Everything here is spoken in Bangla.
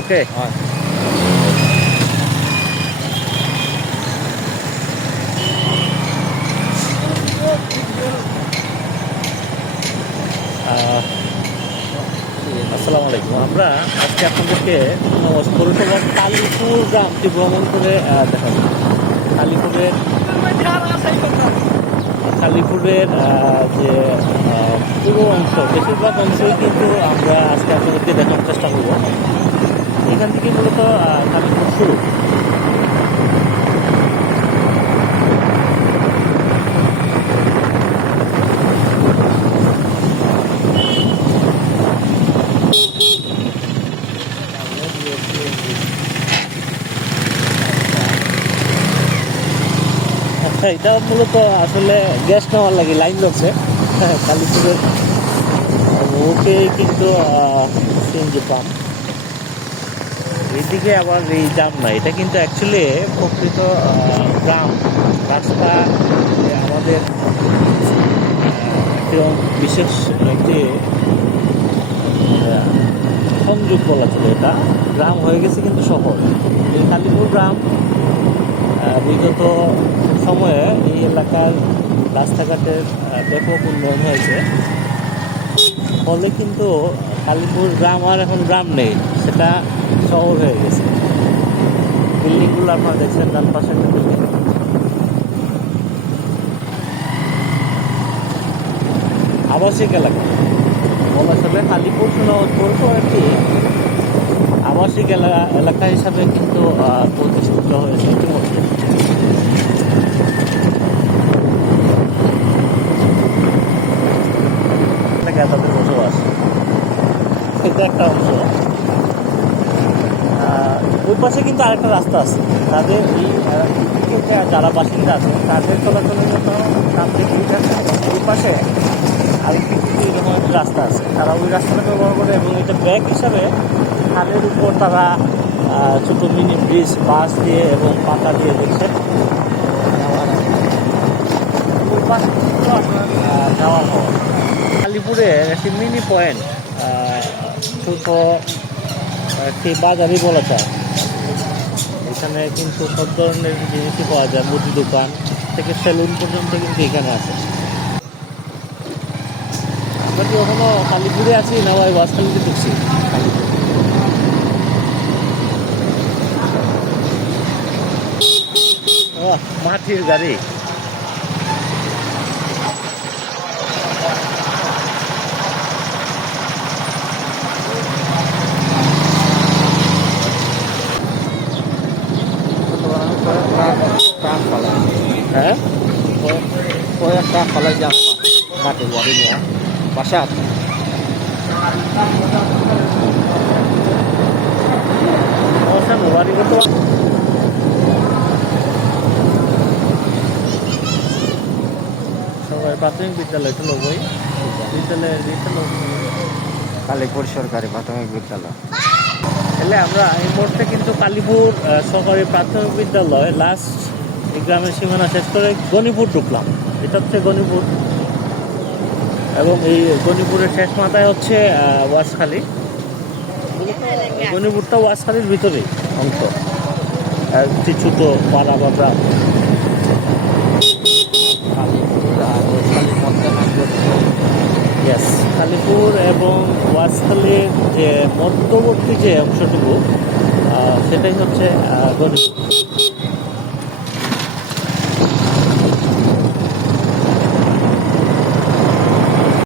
ওকে। আসসালামু আলাইকুম। আমরা আজকে আপনাদেরকে পৌরসভার কালীপুর গ্রামটি ভ্রমণ করে দেখাবো। কালীপুরের কালীপুরের যে পুরো অংশ, বেশিরভাগ অংশই কিন্তু আমরা আজকে আপনাদেরকে দেখানোর চেষ্টা করব। এখান থেকে মূলত কালীপুর শুরু। আচ্ছা, এটা মূলত আসলে গ্যাস নেওয়ার লাগে লাইন ধরছে কালীপুরের ওকে কিন্তু সিএনজি পাম্প। এইদিকে আবার এই জাম না, এটা কিন্তু অ্যাকচুয়ালি প্রকৃত গ্রাম রাস্তা। আমাদের একটি বিশেষ একটি সংযোগ বলা ছিল, এটা গ্রাম হয়ে গেছে কিন্তু শহর। এই কালীপুর গ্রাম বিগত সময়ে এই এলাকার রাস্তাঘাটের ব্যাপক উন্নয়ন হয়েছে, ফলে কিন্তু কালীপুর গ্রাম আর এখন গ্রাম নেই, সেটা শহর হয়ে গেছে। বিল্ডিংগুলো আপনারা দেখছেন ডান পাশে একটা বিল্ডিং। আবাসিক এলাকা বলা চলে, কালীপুর একটি আবাসিক এলাকা হিসাবে কিন্তু প্রতিষ্ঠিত হয়েছে ইতিমধ্যে। তাদের বসবাস, এটা একটা অংশ। ওই পাশে কিন্তু আরেকটা রাস্তা আছে, তাদের এই যারা বাসিন্দা আছে তাদের চলাচলের জন্য ওই পাশে আরেকটি এরকম একটা রাস্তা আছে, তারা ওই রাস্তাটা ব্যবহার করে এবং এটা ব্যাগ হিসাবে খালের উপর তারা ছোট মিনি ব্রিজ বাস দিয়ে এবং পাতা দিয়ে দেখছে ওই পাশে কিন্তু আপনার যাওয়া হয়। কালীপুরের একটি মিনি পয়েন্ট, ছোট একটি বাজারই বলা যায়। এখানে কিন্তু সব ধরনের জিনিসই পাওয়া যায়, মুদি দোকান থেকে সেলুন পর্যন্ত কিন্তু এখানে আছে। আমরা কি কখনো কালীপুরে আছি না ভাই ওয়াজখালীতে ঢুকছি? মাটির গাড়ি, হ্যাঁ কয়েকটা ফলাই যান মাটির গাড়ি নিয়ে বাসা বাড়ি করতে সবাই প্রাথমিক বিদ্যালয় ছিল বই বিদ্যালয়ের কালীপুর সরকারি প্রাথমিক বিদ্যালয়। তাহলে আমরা এই মুহূর্তে কিন্তু কালীপুর সরকারি প্রাথমিক বিদ্যালয় লাস্ট এই গ্রামের সীমানা শেষ করে গণিপুর ঢুকলাম। এটা হচ্ছে গণিপুর এবং এই গণিপুরের শেষ মাথায় হচ্ছে ওয়াজখালী। গণিপুরটা ওয়াজখালীর ভিতরেই অংশ, একটি ছোট পাড়া বা গ্রাম। ইয়েস, কালীপুর এবং ওয়াজখালীর যে মধ্যবর্তী যে অংশটুকু সেটাই হচ্ছে গণিপুর।